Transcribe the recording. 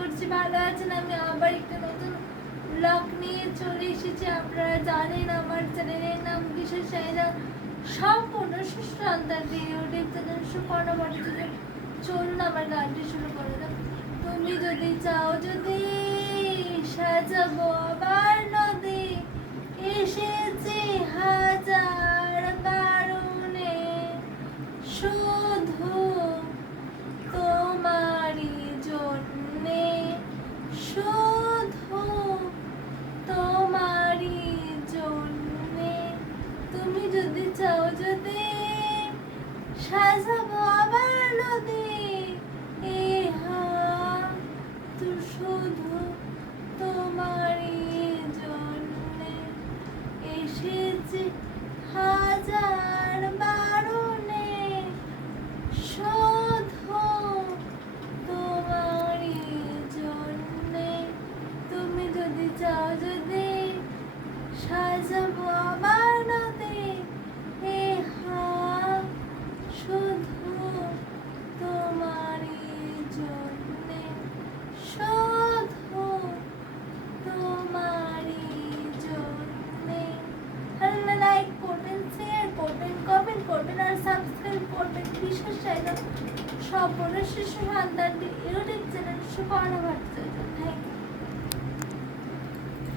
করছি, ভালো আছেন? আমি আবার একটা নতুন ব্লগ নিয়ে চলে এসেছি। আপনারা জানেন আমার চ্যানেলের নাম কিশোর সাইরা সম্পূর্ণ সুস্থ সন্তান দিয়ে ইউটিউব চ্যানেল সুপর্ণ ভট্টাচার্য চলুন আমার গানটি শুরু করে দাও তুমি যদি চাও যদি সাজাবো সাজাবো আবার নদী ইহা তু শুধু তোমারই জন্যে এসেছে হাজার শিশু সন্তানটি ইউটিউব চ্যানেল সুপর্ণ ভট্টাচার্য